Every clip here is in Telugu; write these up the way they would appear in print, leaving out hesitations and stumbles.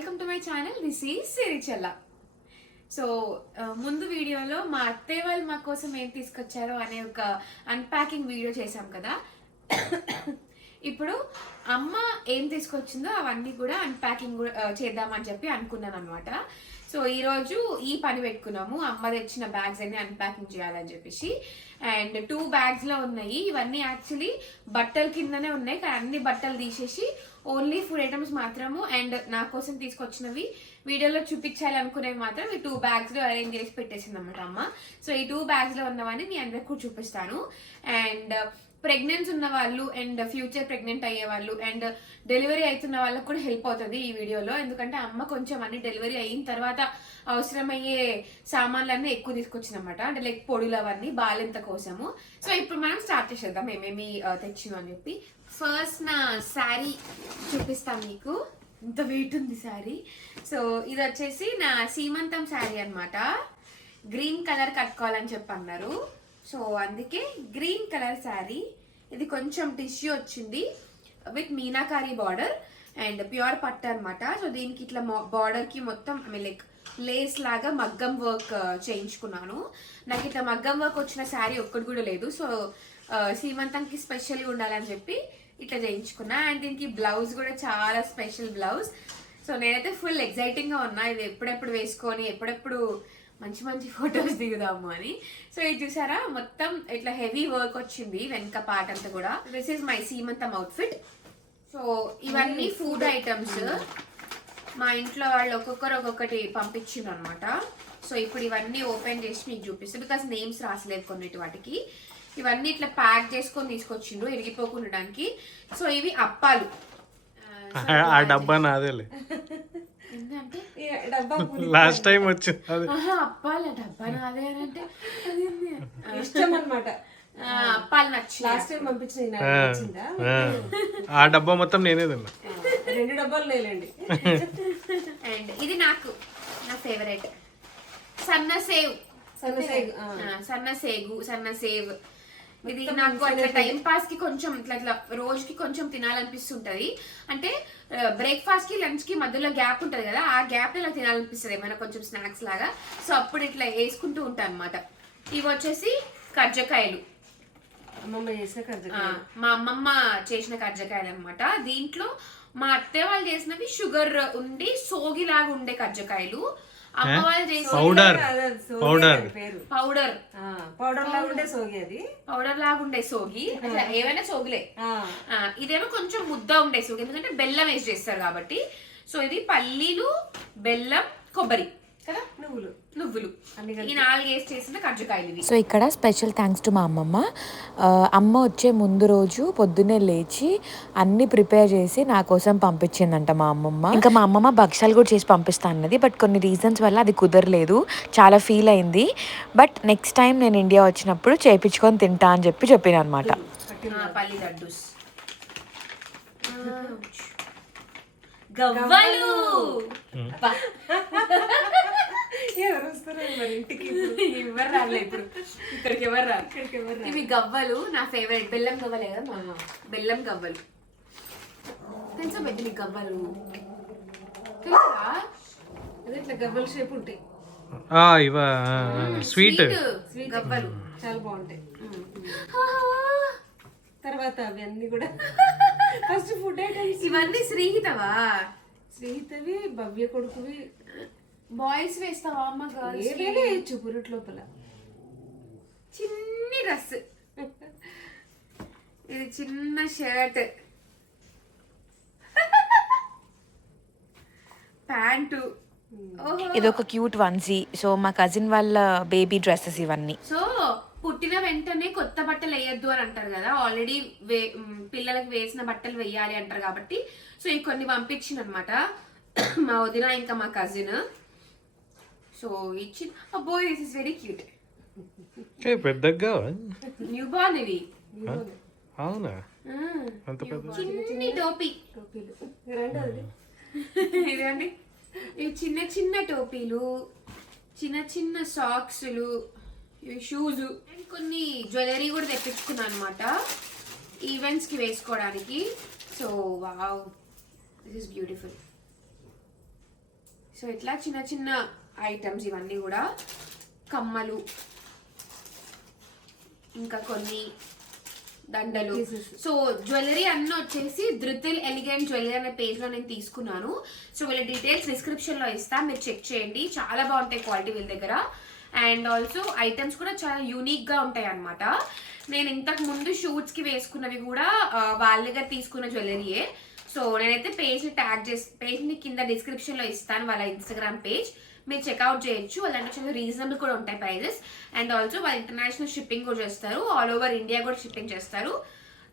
Welcome to my channel. This is Sirichella. So ముందు వీడియోలో మా అత్తయ్య వాళ్ళు మా కోసం ఏం తీసుకొచ్చారో అనే ఒక అన్ప్యాకింగ్ వీడియో చేశాం కదా. ఇప్పుడు అమ్మ ఏం తీసుకొచ్చిందో అవన్నీ కూడా అన్ప్యాకింగ్ చేద్దామని చెప్పి అనుకున్నాను అనమాట. సో ఈరోజు ఈ పని పెట్టుకున్నాము. అమ్మ తెచ్చిన బ్యాగ్స్ అన్ని అన్ప్యాకింగ్ చేయాలని చెప్పేసి. అండ్ 2 bags లో ఉన్నాయి. ఇవన్నీ యాక్చువల్లీ బట్టల కిందనే ఉన్నాయి, కానీ అన్ని బట్టలు తీసేసి ఓన్లీ ఫుడ్ ఐటమ్స్ మాత్రము అండ్ నా కోసం తీసుకొచ్చినవి వీడియోలో చూపించాలి అనుకునేవి మాత్రం ఈ 2 bags లో అరేంజ్ చేసి పెట్టేసింది అనమాట అమ్మ. సో ఈ 2 bags లో ఉన్నవన్నీ మీ అందరికి కూడా చూపిస్తాను. అండ్ ప్రెగ్నెన్స్ ఉన్న వాళ్ళు అండ్ ఫ్యూచర్ ప్రెగ్నెంట్ అయ్యే వాళ్ళు అండ్ డెలివరీ అవుతున్న వాళ్ళకి కూడా హెల్ప్ అవుతుంది ఈ వీడియోలో. ఎందుకంటే అమ్మ కొంచెం అన్ని డెలివరీ అయిన తర్వాత అవసరమయ్యే సామాన్లన్నీ ఎక్కువ తీసుకొచ్చిందన్నమాట. అంటే లైక్ పొడులు అవన్నీ బాలింత కోసము. సో ఇప్పుడు మనం స్టార్ట్ చేసేద్దాం ఏమేమి తెచ్చినాం అని చెప్పి. ఫస్ట్ నా శారీ చూపిస్తాను మీకు. ఇంత వెయిట్ ఉంది శారీ. సో ఇది వచ్చేసి నా సీమంతం శారీ అనమాట. గ్రీన్ కలర్ కట్టుకోవాలని చెప్పి అన్నారు. సో అందుకే గ్రీన్ కలర్ శారీ. ఇది కొంచెం టిష్యూ వచ్చింది with meenakari border and pure పట్టు అనమాట. సో దీనికి ఇట్లా బార్డర్ కి మొత్తం లైక్ లేస్ లాగా మగ్గం వర్క్ చేయించుకున్నాను. నాకు ఇట్లా మగ్గం వర్క్ వచ్చిన శారీ ఒక్కటి కూడా లేదు. సో సీమంతంకి స్పెషల్గా ఉండాలని చెప్పి ఇట్లా చేయించుకున్నా. అండ్ దీనికి బ్లౌజ్ కూడా చాలా స్పెషల్ బ్లౌజ్. సో నేనైతే ఫుల్ ఎక్సైటింగ్ గా ఉన్నా ఇది ఎప్పుడెప్పుడు వేసుకొని ఎప్పుడెప్పుడు మంచి మంచి ఫొటోస్ దిగుదాము అని. సో ఇది చూసారా మొత్తం ఇట్లా హెవీ వర్క్ వచ్చింది వెనక పార్ట్ అంతా కూడా. దిస్ ఈస్ మై సీమంతం అవుట్ఫిట్. సో ఇవన్నీ ఫుడ్ ఐటమ్స్ మా ఇంట్లో వాళ్ళు ఒక్కొక్కరు ఒక్కొక్కటి పంపించిండ్రు అనమాట. సో ఇప్పుడు ఇవన్నీ ఓపెన్ చేసి మీకు చూపిస్తాను, బికాస్ నేమ్స్ రాసలేదు కొన్నిటి వాటికి. ఇవన్నీ ఇట్లా ప్యాక్ చేసుకొని తీసుకొచ్చిండ్రు ఇరిగిపోకుండడానికి. సో ఇవి అప్పాలు. ఆ డబ్బా నాదేలే, లాస్ట్ టైం వచ్చింది. అప్పాల డబ్బా నాదే అని అంటే ఇష్టం అనమాట. అప్పాలు నచ్చి లాస్ట్ టైం పంపించిన ఆ డబ్బా మొత్తం నేనే తిన్నా. 2 డబ్బాలు లేలండి. అండ్ ఇది నాకు నా ఫేవరెట్ సన్నసేవ్. సన్నసేవ్ ఇది నాకు అట్లా టైం పాస్ కి కొంచెం ఇట్లా రోజుకి కొంచెం తినాలనిపిస్తుంటది. అంటే బ్రేక్ఫాస్ట్ కి లంచ్ కి మధ్యలో గ్యాప్ ఉంటది కదా, ఆ గ్యాప్ ఇలా తినాలనిపిస్తుంది ఏమైనా కొంచెం స్నాక్స్ లాగా. సో అప్పుడు ఇట్లా వేసుకుంటూ ఉంటాను అనమాట. ఇవి వచ్చేసి కర్జకాయలు. మా అమ్మమ్మ చేసిన కర్జకాయలు అనమాట. దీంట్లో మా అత్తయ్య వాళ్ళు చేసినవి షుగర్ ఉండి సోగిలాగా ఉండే కర్జకాయలు. అమ్మ వాళ్ళు చేసిన పౌడర్ లాగా ఉండే సోగి. ఏమైనా సోగులే. ఇదేమో కొంచెం ముద్ద ఉండే సోగి, ఎందుకంటే బెల్లం వేసి చేస్తారు కాబట్టి. సో ఇది పల్లీలు, బెల్లం, కొబ్బరి కదా, నువ్వులు ఈ 4 వేసి చేసిన కర్జకాయలు ఇవి. సో ఇక్కడ స్పెషల్ థ్యాంక్స్ టు మా అమ్మమ్మ. అమ్మ వచ్చే ముందు రోజు పొద్దున్నే లేచి అన్ని ప్రిపేర్ చేసి నా కోసం పంపించిందంట మా అమ్మమ్మ. ఇంకా మా అమ్మమ్మ భక్షాలు కూడా చేసి పంపిస్తా అన్నది, బట్ కొన్ని రీజన్స్ వల్ల అది కుదరలేదు. చాలా ఫీల్ అయింది. బట్ నెక్స్ట్ టైం నేను ఇండియా వచ్చినప్పుడు చేయించుకొని తింటా అని చెప్పిన అనమాట. పల్లి లడ్డూస్, గవ్వలు. ఎవరు రాలే ఇప్పుడు, ఇక్కడికి ఎవరు రారు. ఇవి గవ్వలు నా ఫేవరెట్. బెల్లం గవ్వలే కదా, బెల్లం గవ్వలు. తెలుసా పెద్ద గవ్వలు? తెలుసా? ఇట్లా గవ్వల షేప్ ఉంటాయి. స్వీట్ గవ్వలు చాలా బాగుంటాయి. తర్వాత అవన్నీ కూడా ఫస్ట్ ఫుడ్ ఐటమ్స్. ఇవన్నీ శ్రీహితవా? శ్రీహితవి, భవ్య కొడుకువి. బాయ్స్ వేస్తావా అమ్మ? ఏదైనా వేయచ్చు పురుట్ లోపల. చిన్ని డ్రెస్, ఇది చిన్న షర్ట్, ప్యాంటు. ఇది ఒక క్యూట్ వన్సీ. సో మా కజిన్ వాళ్ళ బేబీ డ్రెస్సెస్ ఇవన్నీ. సో పుట్టిన వెంటనే కొత్త బట్టలు వేయద్దు అని అంటారు కదా, ఆల్రెడీ పిల్లలకు వేసిన బట్టలు వేయాలి అంటారు కాబట్టి. సో ఇవి కొన్ని పంపించింది అనమాట మా వదిన ఇంకా మా కజిన్. సో ఇచ్చి అబ్బో దిస్ ఇస్ వెరీ క్యూట్. పెద్దగా న్యూ బార్న్ ఇవి. అవునా? చిన్ని టోపీ. ఇదండి, ఇవి చిన్న చిన్న టోపీలు, చిన్న చిన్న సాక్స్లు, ఇవి షూస్. అండ్ కొన్ని జ్యువెలరీ కూడా తెప్పించుకున్నాను అనమాట ఈవెంట్స్ కి వేసుకోవడానికి. So wow, this is beautiful. So ఇట్లా చిన్న చిన్న ఐటమ్స్ ఇవన్నీ కూడా, కమ్మలు, ఇంకా కొన్ని దండలు. సో జ్యువెలరీ అన్నీ వచ్చేసి ధృతిల్ ఎలిగెంట్ జ్యువెలరీ అనే పేజ్ లో నేను తీసుకున్నాను. సో వీళ్ళ డీటెయిల్స్ డిస్క్రిప్షన్ లో ఇస్తా, మీరు చెక్ చేయండి. చాలా బాగుంటాయి క్వాలిటీ వీళ్ళ దగ్గర. అండ్ ఆల్సో ఐటమ్స్ కూడా చాలా యూనిక్ గా ఉంటాయి అన్నమాట. నేను ఇంతకు ముందు షూట్స్ కి వేసుకున్నవి కూడా వాళ్ళ దగ్గర తీసుకున్న జ్యువెలరీయే. సో నేనైతే పేజ్ ని కింద డిస్క్రిప్షన్ లో ఇస్తాను, వాళ్ళ ఇన్స్టాగ్రామ్ పేజ్, మీరు చెక్అవుట్ చేయొచ్చు. వాళ్ళంటే చాలా రీజనబుల్ కూడా ఉంటాయి ప్రైజెస్. అండ్ ఆల్సో వాళ్ళు ఇంటర్నేషనల్ షిప్పింగ్ కూడా చేస్తారు, ఆల్ ఓవర్ ఇండియా కూడా షిప్పింగ్ చేస్తారు.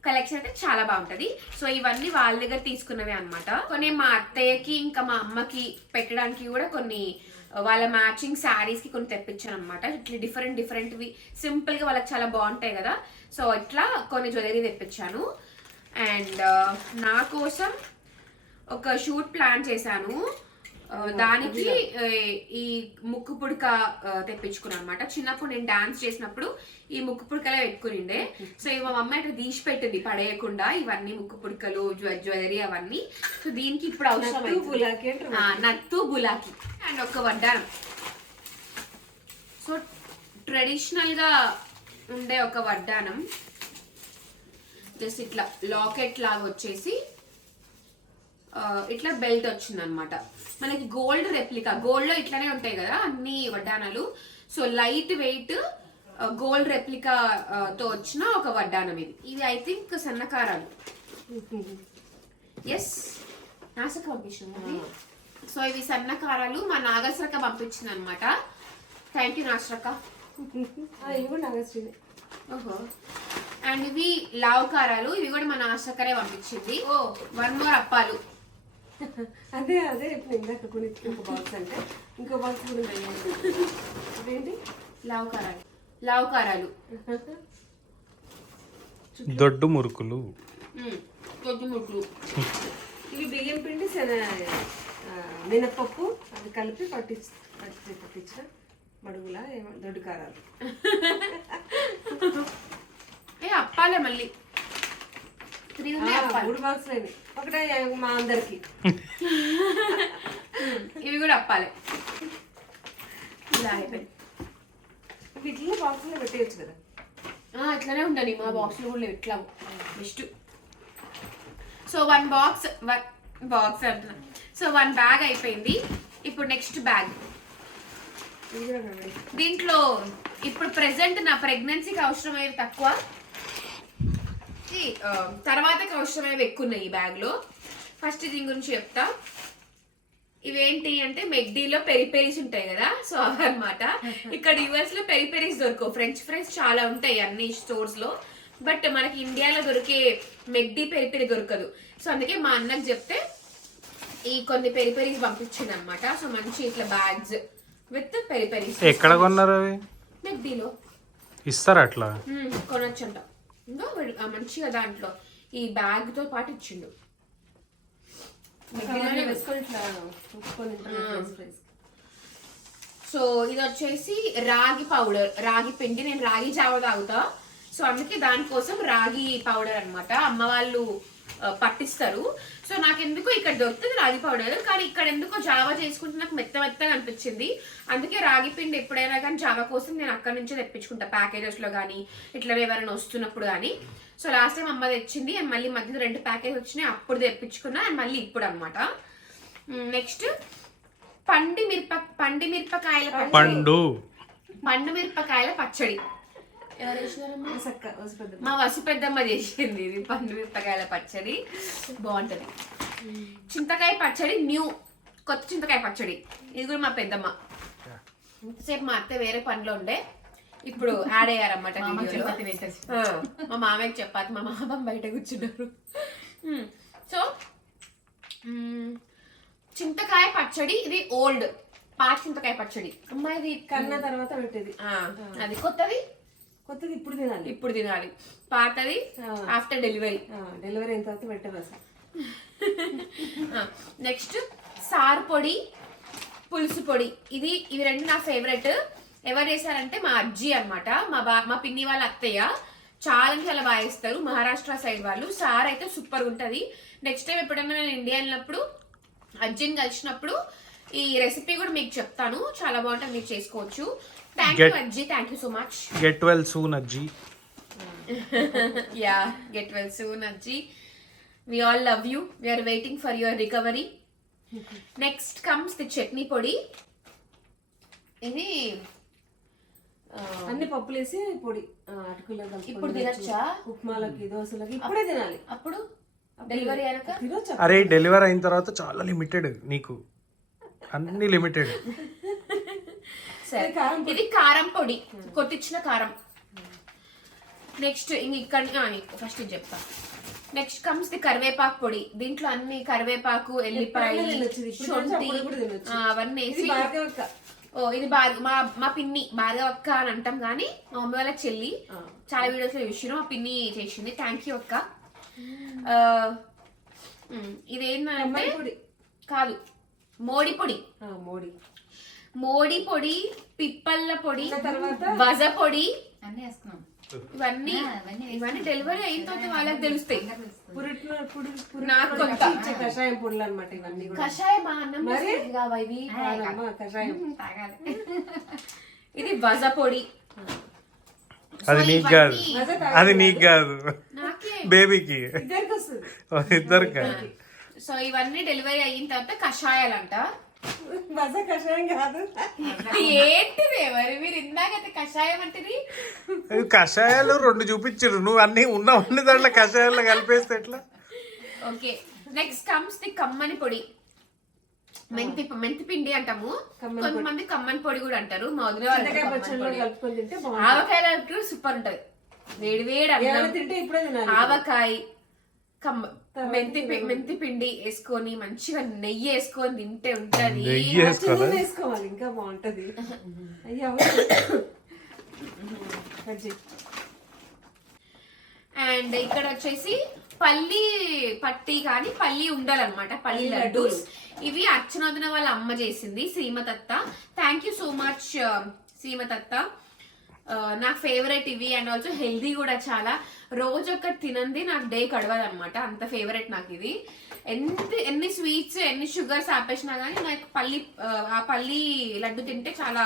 కలెక్షన్ అయితే చాలా బాగుంటది. సో ఇవన్నీ వాళ్ళ దగ్గర తీసుకున్నవే అనమాట. కొన్ని మా అత్తయ్యకి ఇంకా మా అమ్మకి పెట్టడానికి కూడా కొన్ని వాళ్ళ మ్యాచింగ్ శారీస్ కి కొన్ని తెప్పించాను అనమాట. ఇట్లా డిఫరెంట్వి సింపుల్ గా వాళ్ళకి చాలా బాగుంటాయి కదా. సో ఇట్లా కొన్ని జ్యువెలరీ తెప్పించాను. అండ్ నా కోసం ఒక షూట్ ప్లాన్ చేశాను. దానికి ఈ ముక్కు పుడక తెప్పించుకున్నాను అనమాట. చిన్నప్పుడు నేను డాన్స్ చేసినప్పుడు ఈ ముక్కు పుడకలే పెట్టుకునిండే. సో ఇవి మా మమ్మ ఇట్లా తీసి పెట్టింది పడేయకుండా, ఇవన్నీ ముక్కు పుడకలు, జ్యువెలరీ అవన్నీ. సో దీనికి ఇప్పుడు అవసరం నత్తు బులాకి అండ్ ఒక వడ్డానం. సో ట్రెడిషనల్ గా ఉండే ఒక వడ్డానం, జస్ట్ ఇట్లా లాకెట్ లాగా వచ్చేసి ఇట్లా బెల్ట్ వచ్చింది అనమాట. మనకి గోల్డ్ రెప్లికా, గోల్డ్ లో ఇట్లానే ఉంటాయి కదా అన్ని వడ్డానాలు. So light weight gold replica తో వచ్చిన ఒక వడ్డానం ఇది. ఇది ఐ థింక్ సన్నకారాలు. ఎస్, నాసక పంపించింది. సో ఇవి సన్నకారాలు మా నాగశ్రక పంపించింది అనమాట. Thank you Nagashraka. ఓహో. అండ్ ఇవి లావుకారాలు, ఇవి కూడా మన ఆశకరే పంపించింది. ఓ 1 more అప్పాలు. అదే ఇప్పుడు ఇందాక కొన్ని ఇంకో బాక్స్ అంటే ఇంకో బాక్స్ కూడా ఏంటి లావుకారాలు దొడ్డు మురుకులు. ఇవి బియ్యం పిండి మినపప్పు అది కలిపి పట్టించిన మడుగులా దొడ్డు కారాలు. అప్పాలే మళ్ళీ 3 బాక్స్ ఒకటే మా అందరికి. ఇవి కూడా అప్పాలే. ఇలా అయిపోయింది. ఇట్లా బాక్స్ లో పెట్టేయచ్చు కదా. ఇట్లానే ఉండాలి, మా బాక్స్ లో కూడా ఇట్లా బెస్ట్. సో 1 బాక్స్ అంటున్నా. సో 1 బ్యాగ్ అయిపోయింది. ఇప్పుడు నెక్స్ట్ బ్యాగ్. దీంట్లో ఇప్పుడు ప్రెసెంట్ నా ప్రెగ్నెన్సీకి అవసరమయ్యేవి తక్కువ, తర్వాతకి అవసరమయ్యేవి ఎక్కువ ఉన్నాయి ఈ బ్యాగ్ లో. ఫస్ట్ దీని గురించి చెప్తా. ఇవేంటి అంటే మెక్డీలో పెరిపెరీస్ ఉంటాయి కదా, సో అవన్నమాట. ఇక్కడ యుఎస్ లో పెరిపెరీస్ దొరకవు, ఫ్రెంచ్ ఫ్రైస్ చాలా ఉంటాయి అన్ని స్టోర్స్ లో, బట్ మనకి ఇండియాలో దొరికే మెక్డీ పెరిపెరీ దొరకదు. సో అందుకే మా అన్నకు చెప్తే ఈ కొన్ని పెరిపెరీస్ పంపించింది అనమాట. సో మంచి ఇట్లా బ్యాగ్స్ విత్ పెరిపెరీస్. ఎక్కడ కొన్నారు అవి? మెక్డీలో ఇస్తారా అట్లా? కొనొచ్చంట. ఇంకా మంచిగా దాంట్లో ఈ బ్యాగ్ తో పాటు ఇచ్చిండు. సో ఇది వచ్చేసి రాగి పౌడర్, రాగి పిండి. నేను రాగి జావ తాగుతా, సో అందుకే దానికోసం రాగి పౌడర్ అనమాట. అమ్మ వాళ్ళు పట్టిస్తారు. సో నాకెందుకో ఇక్కడ దొరుకుతుంది రాగి పౌడర్, కానీ ఇక్కడ ఎందుకో జావా చేసుకుంటే నాకు మెత్తగా అనిపించింది. అందుకే రాగి పిండి ఎప్పుడైనా కానీ జావా కోసం నేను అక్కడ నుంచే తెప్పించుకుంటా, ప్యాకేజెస్ లో కానీ ఇట్లా ఎవరైనా వస్తున్నప్పుడు కానీ. సో లాస్ట్ టైం అమ్మ తెచ్చింది, అండ్ మళ్ళీ మధ్యలో 2 ప్యాకేజ్ వచ్చినాయి, అప్పుడు తెప్పించుకున్నా, అండ్ మళ్ళీ ఇప్పుడు అనమాట. నెక్స్ట్ పండు మిరపకాయల పచ్చడి. ఎవరు చేసినారమ్మా? మా వసి పెద్దమ్మ చేసింది. ఇది పండు మిరపకాయల పచ్చడి, బాగుంటది. చింతకాయ పచ్చడి, కొత్త చింతకాయ పచ్చడి, ఇది కూడా మా పెద్దమ్మ. సేపు మా అత్త వేరే పనిలో ఉండే, ఇప్పుడు యాడ్ అయ్యారన్నమాట. మా మామయ్యకి చెప్పాలి, మా మామ బయట కూర్చున్నారు. సో చింతకాయ పచ్చడి, ఇది ఓల్డ్ పాత చింతకాయ పచ్చడి. అమ్మాయిది కన్నా తర్వాత పెట్టేది, అది కొత్తది ఇప్పుడు తినాలి. పాతది ఆఫ్టర్ డెలివరీ అయిన తర్వాత పెట్టదు అసలు. నెక్స్ట్ సార్ పొడి, పులుసు పొడి. ఇవి 2 నా ఫేవరెట్. ఎవరు చేశారంటే మా అజ్జి అనమాట, మా పిన్ని వాళ్ళ అత్తయ్య. చాలా బాగా ఇస్తారు, మహారాష్ట్ర సైడ్ వాళ్ళు. సార్ అయితే సూపర్ ఉంటది. నెక్స్ట్ టైం ఎప్పుడైనా నేను ఇండియా వెళ్ళినప్పుడు అజ్జిని కలిసినప్పుడు ఈ రెసిపీ కూడా మీకు చెప్తాను, చాలా బాగుంటుంది, మీరు చేసుకోవచ్చు. థ్యాంక్ యూ అజ్జి, thank you so much. Get well soon అజ్జి. యా, గెట్ వెల్ సూన్ అజ్జి. We all love you. We are waiting for your recovery. Next comes the chutney పొడి. ఇది అన్ని పప్పులు వేసి పొడి అటుకుల్లో ఇప్పుడు తినచ్చా? ఉప్మాలకి, దోశలకి ఇప్పుడే తినాలి. అప్పుడు డెలివరీ అయినాక తినొచ్చు. అరే డెలివరీ అయిన తర్వాత చాలా లిమిటెడ్, నీకు అన్ని లిమిటెడ్. సరే, ఇది కారం పొడి, కొట్టించిన కారం. నెక్స్ట్ ఇక్కడ ఫస్ట్ ఇది చెప్తా. నెక్స్ట్ కమ్స్ ది కరివేపాకు పొడి. దీంట్లో అన్ని కరివేపాకు, ఎల్లిపాయ, శొంఠి అవన్నీ వేసి. ఓ ఇది మా పిన్ని భార్గవక్క అని అంటాం కానీ మా మమ్మీ వాళ్ళ చెల్లి. చాలా వీడియోస్ లో చూసిన మా పిన్ని చేసింది. థ్యాంక్ యూ అక్క. ఇదేంటంటే కాదు, మోడి పొడి. మోడి పొడి, పిప్పల్ల పొడి, వజ పొడి అన్ని వేసుకున్నాం. ఇవన్నీ డెలివరీ అయిన తర్వాత వాళ్ళకి తెలుస్తాయి. నాకు కషాయం పొడులు అనమాట ఇవన్నీ. కషాయం కషాయం ఇది వజ పొడి. అది నీకు కాదు, అది నీకు కాదు, బేబీకి ఇద్దరు కాదు. సో ఇవన్నీ డెలివరీ అయిన తర్వాత కషాయాలంట. కషాయం కాదు, ఏంటిది మరి మీరు ఇందాకైతే కషాయం అంటది. కషాయాలు 2 చూపించారు, నువ్వు అన్ని ఉన్నవన్నీ దాంట్లో కషాయాల్లో కలిపేస్తే ఎట్లా? ఓకే, నెక్స్ట్ కమ్స్ ది కమ్మని పొడి. మెంతి పిండి అంటాము, కొంతమంది కమ్మని పొడి కూడా అంటారు. మా వదిన ఆవకాయ సూపర్ ఉంటది, వేడి వేడి ఆవకాయ, మెంతి పిండి వేసుకొని మంచిగా నెయ్యి వేసుకొని తింటే ఉంటది. వేసుకోవాలి, ఇంకా బాగుంటది. అండ్ ఇక్కడ వచ్చేసి పల్లి పట్టి కానీ పల్లి ఉండాలన్నమాట, పల్లి లడ్డూస్. ఇవి అర్చనోదిన వాళ్ళ అమ్మ చేసింది, శ్రీమతత్త. థ్యాంక్ యూ సో మచ్ శ్రీమతత్త. నాకు ఫేవరెట్ ఇవి. అండ్ ఆల్సో హెల్దీ కూడా చాలా. రోజు ఒకటి తినంది నాకు డే గడవదు అనమాట, అంత ఫేవరెట్ నాకు ఇది. ఎన్ని స్వీట్స్, ఎన్ని షుగర్స్ ఆపేసినా కానీ నాకు ఆ పల్లి లడ్డు తింటే చాలా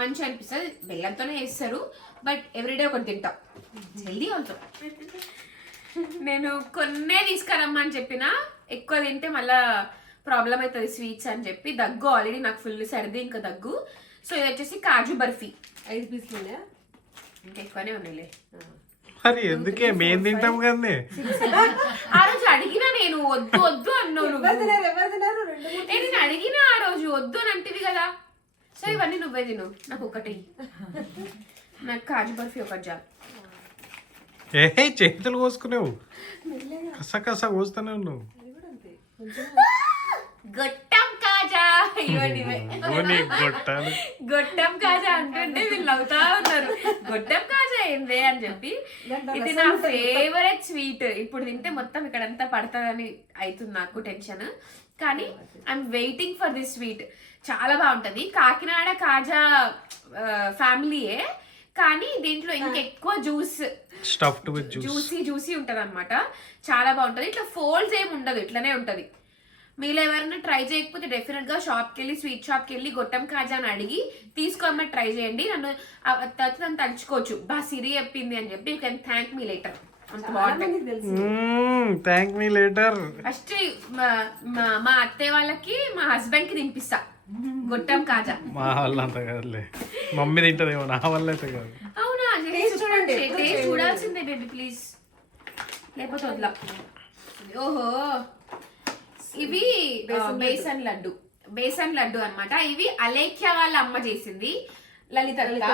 మంచి అనిపిస్తుంది. బెల్లంతోనే వేస్తారు, బట్ ఎవ్రీడే ఒకటి తింటాం. Healthy also. నేను కొన్నే తీసుకురమ్మని చెప్పిన, ఎక్కువ తింటే మళ్ళా ప్రాబ్లం అవుతుంది స్వీట్స్ అని చెప్పి. దగ్గు ఆల్రెడీ నాకు ఫుల్ సర్ది, ఇంకా దగ్గు. సో ఇది వచ్చేసి కాజు బర్ఫీ. 5 పీసులు ఇంకా ఎక్కువనే ఉన్నాయిలే. మరి ఎందుకే మేము తింటాం కదండి. ఆ రోజు అడిగినా నేను వద్దు వద్దు అన్నావు. నేను అడిగినా ఆ రోజు వద్దు అని అంటివి కదా. సో ఇవన్నీ నువ్వే తిను, నాకు ఒకటి. నాకు కాజు బర్ఫీ ఒకటి చాలు. ఏ చేతులు కోసుకునేవు, కస కోస్తూనే ఉన్నావు. గొట్టం కాజా, గొట్టం కాజా అంటుంటే వీళ్ళు అవుతా ఉన్నారు. గొట్టం కాజా ఏందే అని చెప్పి. ఇది నా ఫేవరెట్ స్వీట్. ఇప్పుడు తింటే మొత్తం ఇక్కడంతా పడుతుందని అవుతుంది నాకు టెన్షన్. కానీ I'm waiting for this sweet. చాలా బాగుంటది. కాకినాడ కాజా ఫ్యామిలీయే, కానీ దీంట్లో ఇంకెక్కువ జ్యూసీ ఉంటది అనమాట. చాలా బాగుంటది. ఇట్లా ఫోల్డ్స్ ఏమి ఉండదు, ఇట్లనే ఉంటది. మీరు ఎవరైనా ట్రై చేయకపోతే డెఫినెట్ గా షాప్కి వెళ్ళి, స్వీట్ షాప్కి వెళ్ళి గొట్టం కాజా అని అడిగి తీసుకోమని ట్రై చేయండి. నన్ను తలుచుకోవచ్చు, బా సిరి చెప్పింది అని చెప్పి. You can thank me later. Thank me later. First మా అత్తయ్య వాళ్ళకి, మా హస్బెండ్ కి తినిపిస్తా గొట్టం కాజా. మా వల్ల అంత కాదులే, మమ్మీ తింటదేమో, నా వల్ల అయితే కాదు. అవునా, చూడండి, టేస్ట్ చూడాల్సిందే బేబీ ప్లీజ్, లేకపోతే వదలా. ఓహో, ఇవి బేసన్ లడ్డు అన్నమాట. ఇవి అలేఖ్య వాళ్ళ అమ్మ చేసింది, లలితత్త.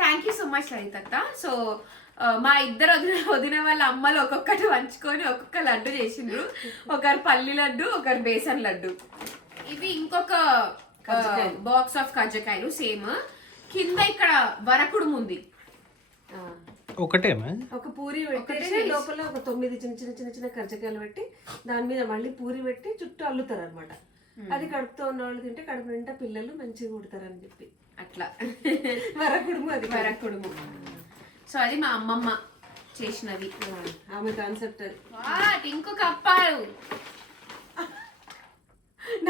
థ్యాంక్ యూ సో మచ్ లలితత్త. సో మా ఇద్దరు వదిన వాళ్ళ అమ్మలు ఒక్కొక్కటి వంచుకొని ఒక్కొక్క లడ్డు చేసిండ్రు. ఒకరు పల్లి లడ్డు, ఒకరు బేసన్ లడ్డు. ఇవి ఇంకొక బాక్స్ ఆఫ్ కజ్జకాయలు సేమ్. కింద ఇక్కడ వరకుడుము ఉంది. ఒకటేనా? ఒక పూరి పెట్టేసి లోపల ఒక 9 చిన్న కజ్జకాయలు పెట్టి దాని మీద మళ్ళీ పూరి పెట్టి చుట్టూ అల్లుతారు అనమాట. అది కడుపుతో ఉన్న వాళ్ళు తింటే కడుపు నిండా పిల్లలు మంచిగా పుడతారని చెప్పి అట్లా వరకుడుము. అది వరకుడుము. సో అది మా అమ్మమ్మ చేసినది, ఆమె కాన్సెప్ట్. అది ఇంకొక అప్పాలు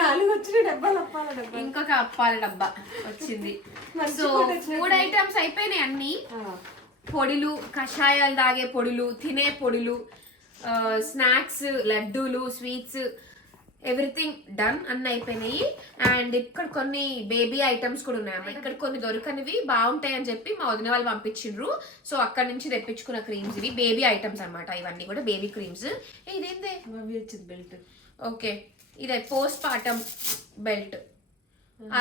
4 వచ్చిన డబ్బాలు అప్పాల డబ్బా. ఇంకొక అప్పాల డబ్బా వచ్చింది. మంచి సో food వచ్చినట్టు. ఫుడ్ ఐటమ్స్ అయిపోయినాయి అన్ని. పొడిలు, కషాయాలు తాగే పొడులు, తినే పొడులు, స్నాక్స్, లడ్డూలు, స్వీట్స్, ఎవ్రీథింగ్ డన్ అన్ని అయిపోయినాయి. అండ్ ఇక్కడ కొన్ని బేబీ ఐటమ్స్ కూడా ఉన్నాయి. ఇక్కడ కొన్ని దొరకనివి బాగుంటాయి అని చెప్పి మా వదిన వాళ్ళు పంపించిండ్రు. సో అక్కడ నుంచి తెప్పించుకున్న క్రీమ్స్ ఇవి బేబీ ఐటమ్స్ అన్నమాట. ఇవన్నీ కూడా బేబీ క్రీమ్స్. ఇదేందే వచ్చింది బెల్ట్. ఓకే, ఇదే post partum belt.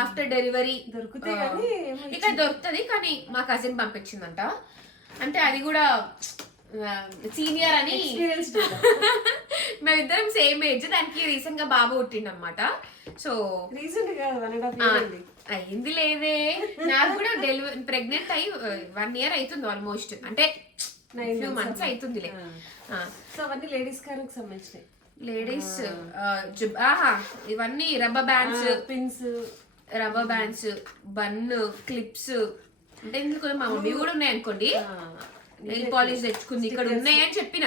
After delivery దొరుకుతాయి కానీ ఇక్కడ దొరుకుతుంది, కానీ మా కజిన్ పంపించిందంట. అంటే అది కూడా సీనియర్ అని, మేమిద్దరం సేమ్ ఏజ్. దానికి రీసెంట్ గా బాబు పుట్టిండు అనమాట. సో రీసెంట్ గా 1.5 year అయింది. అయింది లేదే, నాకు కూడా డెలివరీ ప్రెగ్నెంట్ అయ్యి 1 year అవుతుంది ఆల్మోస్ట్. అంటే 9 months అవుతుందిలే. సో అవన్నీ లేడీస్ కారికి సంబంధించినవి. లేడీస్ ఇవన్నీ rubber bands, pins, rubber bands, bun, clips. అంటే ఇందులో మా మమ్మీ కూడా ఉన్నాయి అనుకోండి. నెయిల్ పాలిష్ తెచ్చుకుంది, ఇక్కడ ఉన్నాయని చెప్పిన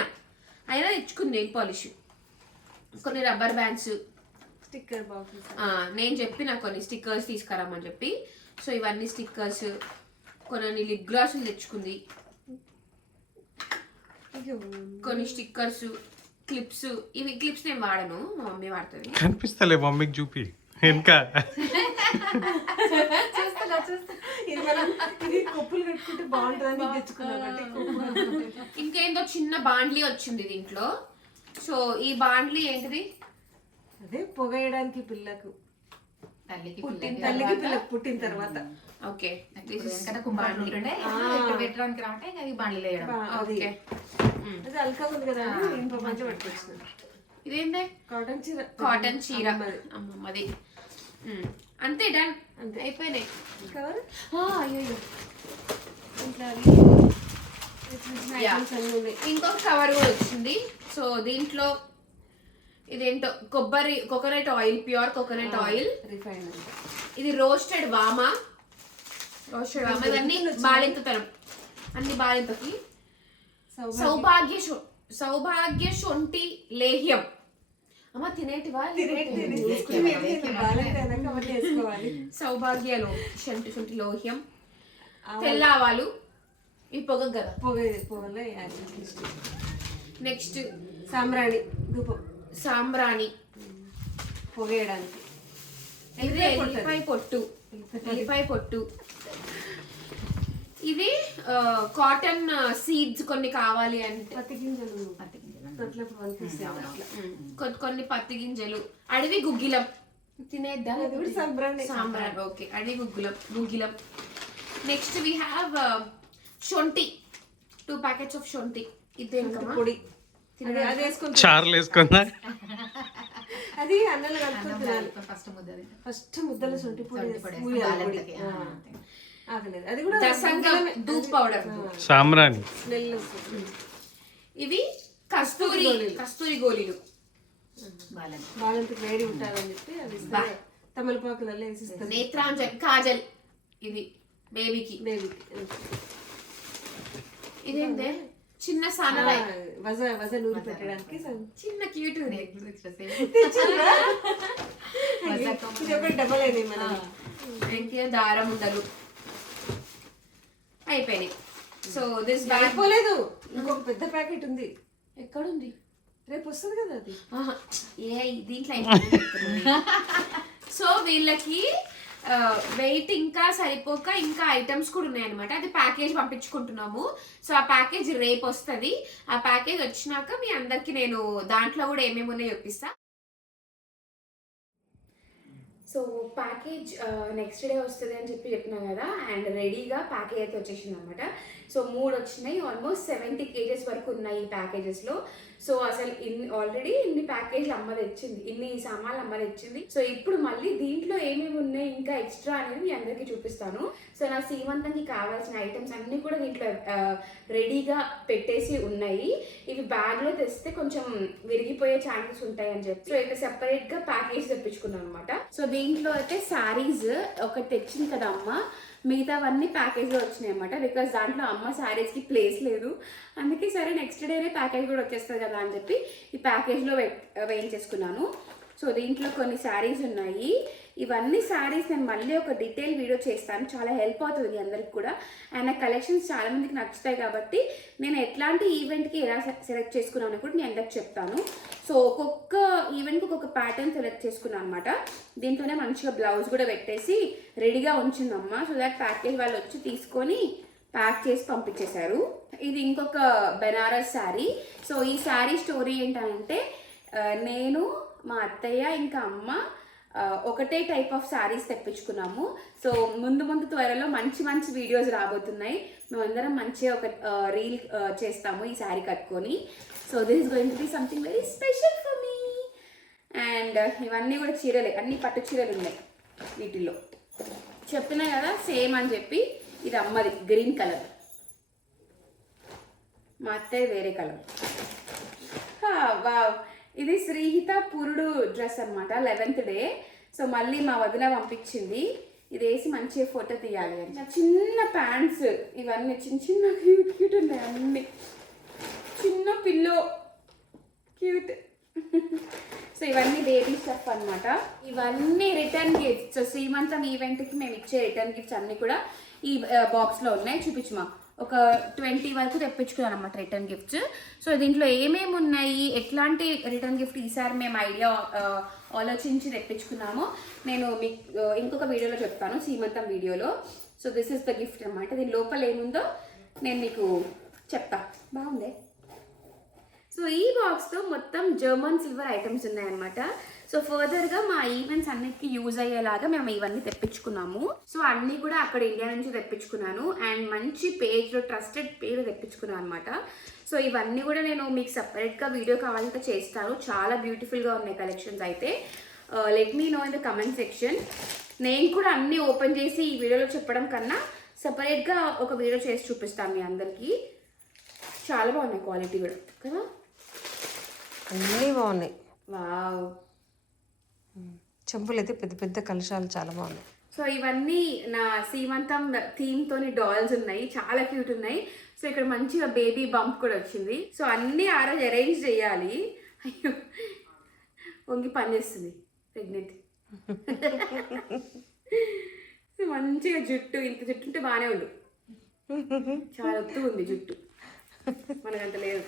అయినా తెచ్చుకుంది నెయిల్ పాలిష్. కొన్ని రబ్బర్ బ్యాండ్స్, స్టిక్కర్ బాక్సెస్. నేను చెప్పిన కొన్ని స్టిక్కర్స్ తీసుకురామని చెప్పి. సో ఇవన్నీ స్టిక్కర్స్. కొన్ని లిప్ గ్లాసులు తెచ్చుకుంది, కొన్ని స్టిక్కర్స్, క్లిప్స్. ఇవి క్లిప్స్ నేను వాడను, మా మమ్మీ వాడుతుంది. కనిపిస్తలే మమ్మీకి చూపి ఇంకా. ఇది కొప్పులు పెట్టుకుంటే బాగుంటుందని తెచ్చుకున్నాను. ఇంకేందో చిన్న బాండ్లీ వచ్చింది దీంట్లో. సో ఈ బాండ్లీ ఏంటిది? అదే పొగేయడానికి పిల్లకు, తల్లికి పిల్లకు పుట్టిన తర్వాత. ఓకే, కుంభాండ్లు ఉంటుండే పెట్టడానికి రావటే అది బండ్లు వేయడం. ఓకే, అది అల్కా ఉంది కదా, ఇంకో మంచి పట్టుకొచ్చింది. ఇదేంటే కాటన్ చీర. కాటన్ చీర అమ్మమ్మది. అంతే, డన్, అంతే అయిపోయినాయి. కవర్ అయ్యో, అన్నీ. ఇంకొక కవర్ కూడా వచ్చింది. సో దీంట్లో ఇదేంటో coconut oil, pure coconut oil, refine. ఇది రోస్టెడ్ వామా. ఇవన్నీ బాలింతతనం, అన్ని బాలింతకి. సౌభాగ్య శొంఠి లేహ్యం. అమ్మ తినేటివా? సౌభాగ్యలో శొంఠి లోహ్యం, తెల్లావాలు. ఇవి పొగ కదా, పొగలో నెక్స్ట్ సాంబ్రాణి ధూపం, సాంబ్రాణి పొగేయడానికి. ఇది ఎల్లిపాయ పొట్టు. ఇది కాటన్ సీడ్స్ కొన్ని కావాలి అంటే, పత్తి గింజలు, కొన్ని పత్తి గింజలు, అడవి గుగ్గిలం. తినేద్దా? సాంబ్రాణి. ఓకే, అడవి గుగ్గిలం. నెక్స్ట్ వి హ్యావ్ శొంఠి, 2 packets of శొంఠి. ఇదేంకమ్మా? పొడి. అది వేసుకుంటా, చార్లు వేసుకుందా? అది అన్నంలో కలుపుకుంటున్నాను. ఫస్ట్ ముద్దల శొంఠి పొడి. అది కూడా దసంగం ధూప్ పౌడర్, సాంబ్రాణి. స్మెల్ వస్తుంది. ఇవి కస్తూరి గోళీలు. బాలంటికి వేడి ఉంటారని చెప్పి అది తమలపాకులలో వేసిస్తారు. నేత్రాంజన్ కాజల్, ఇది బేబీకి. ఇదేంటే చిన్న సన్నరాయి, వజ నూరు పెట్టడానికి చిన్న క్యూట్. డబల్ అయినాయి మన. ఇంకే దారం ఉండలు అయిపోయినాయి. సో దిస్ అయిపోలేదు, ఇంకొక పెద్ద ప్యాకెట్ ఉంది. ఎక్కడుంది? రేపు వస్తుంది కదా అది. దీంట్లో సో వీళ్ళకి వెయిట్ ఇంకా సరిపోక ఇంకా ఐటమ్స్ కూడా ఉన్నాయన్నమాట. అది ప్యాకేజ్ పంపించుకుంటున్నాము. సో ఆ ప్యాకేజ్ రేపు వస్తుంది. ఆ ప్యాకేజ్ వచ్చినాక మీ అందరికి నేను దాంట్లో కూడా ఏమేమి ఉన్నాయో చూపిస్తా. సో ప్యాకేజ్ నెక్స్ట్ డే వస్తుంది అని చెప్పినా కదా. అండ్ రెడీగా ప్యాకేజ్ అయితే వచ్చేసింది అనమాట. సో 3 వచ్చినాయి. ఆల్మోస్ట్ 70 kgs వరకు ఉన్నాయి ఈ ప్యాకేజెస్లో. సో అసలు ఆల్రెడీ ఇన్ని ప్యాకేజ్లు అమ్మ తెచ్చింది, ఇన్ని సామాన్లు అమ్మ తెచ్చింది. సో ఇప్పుడు మళ్ళీ దీంట్లో ఏమేమి ఉన్నాయి ఇంకా ఎక్స్ట్రా అనేది మీ అందరికీ చూపిస్తాను. సో నా సీమంతానికి కావాల్సిన ఐటమ్స్ అన్నీ కూడా దీంట్లో రెడీగా పెట్టేసి ఉన్నాయి. ఇవి బ్యాగ్లో తెస్తే కొంచెం విరిగిపోయే ఛాన్సెస్ ఉంటాయి అని చెప్పి సో ఇక సెపరేట్గా ప్యాకేజ్ తెప్పించుకున్నాను అనమాట. సో దీంట్లో అయితే శారీస్ ఒకటి తెచ్చింది కదా అమ్మ, మిగతావన్నీ ప్యాకేజ్లో వచ్చినాయి అనమాట. బికాస్ దాంట్లో అమ్మ శారీస్కి ప్లేస్ లేదు. అందుకే సరే నెక్స్ట్ డేనే ప్యాకేజ్ కూడా వచ్చేస్తుంది కదా అని చెప్పి ఈ ప్యాకేజ్లో వేయించేసుకున్నాను. సో దీంట్లో కొన్ని శారీస్ ఉన్నాయి. ఇవన్నీ శారీస్ నేను మళ్ళీ ఒక డీటెయిల్ వీడియో చేస్తాను, చాలా హెల్ప్ అవుతుంది అందరికి కూడా. అండ్ నా కలెక్షన్స్ చాలా మందికి నచ్చుతాయి కాబట్టి నేను ఎట్లాంటి ఈవెంట్కి ఎలా సెలెక్ట్ చేసుకున్నాను కూడా నేను అందరికి చెప్తాను. సో ఒక్కొక్క ఈవెంట్కి ఒక్కొక్క ప్యాటర్న్ సెలెక్ట్ చేసుకున్నాను అనమాట. దీంట్లోనే మంచిగా బ్లౌజ్ కూడా పెట్టేసి రెడీగా ఉంచిందమ్మ. సో దట్ ప్యాకేజ్ వాళ్ళు వచ్చి తీసుకొని ప్యాక్ చేసి పంపించేశారు. ఇది ఇంకొక బెనారస్ శారీ. సో ఈ శారీ స్టోరీ ఏంటంటే నేను మా అత్తయ్య ఇంకా అమ్మ ఒకటే టైప్ ఆఫ్ శారీస్ తెప్పించుకున్నాము. సో ముందు త్వరలో మంచి వీడియోస్ రాబోతున్నాయి. మేమందరం మంచిగా ఒక రీల్ చేస్తాము ఈ శారీ కట్టుకొని. So this is going to be something very special for me. And ఇవన్నీ కూడా చీరలే, అన్ని పట్టు చీరలు ఉన్నాయి వీటిల్లో. చెప్పినా కదా సేమ్ అని చెప్పి. ఇది అమ్మది గ్రీన్ కలర్, మా అత్తయ్య వేరే కలర్. వావ్, ఇది శ్రీహిత పురుడు డ్రెస్ అనమాట, 11th డే. సో మళ్ళీ మా వదిన పంపించింది. ఇది వేసి మంచిగా ఫోటో తీయాలి అని. చిన్న ప్యాంట్స్ ఇవన్నీ చిన్న క్యూట్ ఉన్నాయి, అన్ని చిన్న పిల్లో క్యూట్. సో ఇవన్నీ బేబీ స్టఫ్ అనమాట. ఇవన్నీ రిటర్న్ గిఫ్ట్స్. సో శ్రీమంతం ఈవెంట్కి మేము ఇచ్చే రిటర్న్ గిఫ్ట్స్ అన్నీ కూడా ఈ బాక్స్లో ఉన్నాయి. చూపించుమా. ఒక 20 వరకు తెప్పించుకున్నాను అనమాట రిటర్న్ గిఫ్ట్స్. సో దీంట్లో ఏమేమి ఉన్నాయి, ఎట్లాంటి రిటర్న్ గిఫ్ట్ ఈసారి మేము ఐడియా ఆలోచించి తెప్పించుకున్నామో నేను మీకు ఇంకొక వీడియోలో చెప్తాను, సీమంతం వీడియోలో. So this is the gift అనమాట. దీని లోపల ఏముందో నేను మీకు చెప్తా. బాగుంది. సో ఈ బాక్స్తో మొత్తం జర్మన్ సిల్వర్ ఐటమ్స్ ఉన్నాయన్నమాట. సో ఫర్దర్గా మా ఈవెంట్స్ అన్నిటికీ యూజ్ అయ్యేలాగా మేము ఇవన్నీ తెప్పించుకున్నాము. సో అన్నీ కూడా అక్కడ ఇండియా నుంచి తెప్పించుకున్నాను. అండ్ మంచి పేజ్లో ట్రస్టెడ్ పేజ్ తెప్పించుకున్నాను అనమాట. సో ఇవన్నీ కూడా నేను మీకు సపరేట్గా వీడియో కావాలంటే చేస్తాను. చాలా బ్యూటిఫుల్గా ఉన్నాయి కలెక్షన్స్ అయితే. Let me know in the comment section. నేను కూడా అన్నీ ఓపెన్ చేసి ఈ వీడియోలో చెప్పడం కన్నా సపరేట్గా ఒక వీడియో చేసి చూపిస్తాను మీ అందరికీ. చాలా బాగున్నాయి క్వాలిటీ కూడా కదా, అన్నీ బాగున్నాయి. వావ్, చెంపులు అయితే పెద్ద పెద్ద కలశాలు చాలా బాగున్నాయి. సో ఇవన్నీ నా సీమంతం థీమ్తోని డాల్స్ ఉన్నాయి, చాలా క్యూట్ ఉన్నాయి. సో ఇక్కడ మంచిగా బేబీ బంప్ కూడా వచ్చింది. సో అన్నీ ఆ రోజు అరేంజ్ చేయాలి. అయ్యో వంగి పని చేస్తుంది ప్రెగ్నెంట్. మంచిగా జుట్టు, ఇంత జుట్టు ఉంటే బాగానే ఉండు. చాలా ఒత్తుగా ఉంది జుట్టు, మనకంత లేదు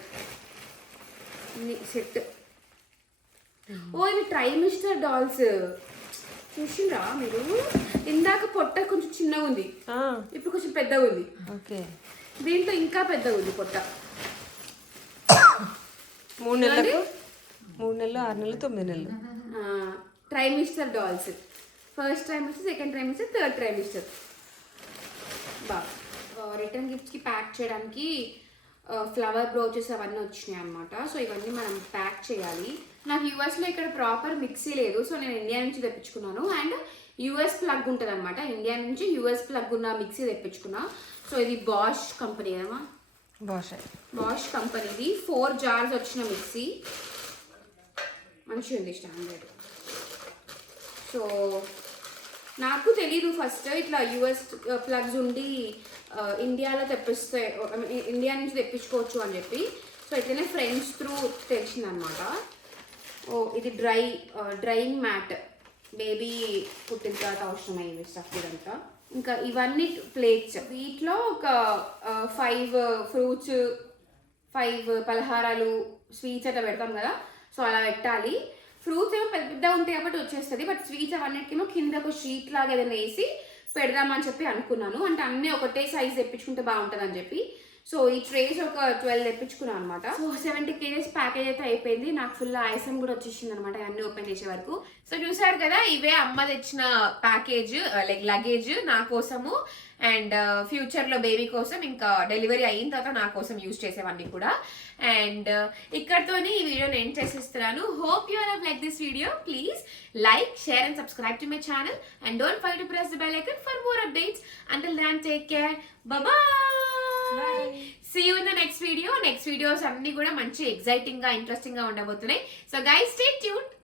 సెట్. ఓ ఇవి ట్రైమిస్టర్ డాల్స్ చూసిండ్రా మీరు? ఇందాక పొట్ట కొంచెం చిన్నగా ఉంది, ఇప్పుడు కొంచెం పెద్దగా ఉంది. ఓకే, దీంట్లో ఇంకా పెద్దగా ఉంది పొట్ట. 3 నెలలు, 6 నెలలు, 9 నెలలు trimester dolls. First trimester, second trimester, third trimester. బాగా రిటర్న్ గిఫ్ట్స్కి ప్యాక్ చేయడానికి ఫ్లవర్ బ్రోచెస్ అవన్నీ వచ్చినాయి అనమాట. సో ఇవన్నీ మనం ప్యాక్ చేయాలి. నాకు యూఎస్లో ఇక్కడ ప్రాపర్ మిక్సీ లేదు, సో నేను ఇండియా నుంచి తెప్పించుకున్నాను. అండ్ యూఎస్ ప్లగ్ ఉంటుంది అనమాట, ఇండియా నుంచి యూఎస్ ప్లగ్ ఉన్న మిక్సీ తెప్పించుకున్నా. సో ఇది బాష్ కంపెనీ కదమ్మా, బాష్ కంపెనీది 4 jars వచ్చిన మిక్సీ. మంచిగా ఉంది స్టాండర్డ్. సో నాకు తెలీదు ఫస్ట్ ఇట్లా యూఎస్ ప్లగ్స్ ఉండి ఇండియాలో తెప్పిస్తే, ఇండియా నుంచి తెప్పించుకోవచ్చు అని చెప్పి. సో ఇట్లనే ఫ్రెండ్స్ త్రూ తెలిసిందనమాట. ఓ ఇది డ్రైయింగ్ మ్యాట్, బేబీ పుట్టిన తర్వాత అవసరమయ్యేవి స్టఫ్ ఇదంతా. ఇంకా ఇవన్నీ ప్లేట్స్. వీటిలో ఒక 5 ఫ్రూట్స్, 5 పలహారాలు, స్వీట్స్ అట్లా పెడతాం కదా, సో అలా పెట్టాలి. ఫ్రూట్స్ ఏమో పెద్ద పెద్ద ఉంటాయి కాబట్టి వచ్చేస్తుంది, బట్ స్వీట్స్ అవన్నిటికేమో కింద ఒక షీట్ లాగా ఏదైనా వేసి పెడదామని చెప్పి అనుకున్నాను. అంటే అన్నీ ఒకటే సైజ్ తెప్పించుకుంటే బాగుంటుంది అని చెప్పి. సో ఈ ట్రేస్ ఒక 12 తెప్పించుకున్నాను అనమాట. సో 70 kgs ప్యాకేజ్ అయితే అయిపోయింది. నాకు ఫుల్ ఆయాసం కూడా వచ్చేసింది అనమాట అన్నీ ఓపెన్ చేసే వరకు. సో చూసారు కదా, ఇవే అమ్మ తెచ్చిన ప్యాకేజ్, లైక్ లగేజ్ నా కోసము అండ్ ఫ్యూచర్లో బేబీ కోసం, ఇంకా డెలివరీ అయిన తర్వాత నా కోసం యూజ్ చేసేవన్నీ కూడా. అండ్ ఇక్కడతోనే ఈ వీడియోని ఎండ్ చేసేస్తున్నాను. Hope you are like this video. Please like, share and subscribe to my channel and don't forget to press the bell icon for more updates. Until then, take care. Bye. See you in the next video. Next videos అన్ని కూడా మంచి ఎక్సైటింగ్ గా ఇంట్రెస్టింగ్ గా ఉండబోతున్నాయి. So guys, stay tuned.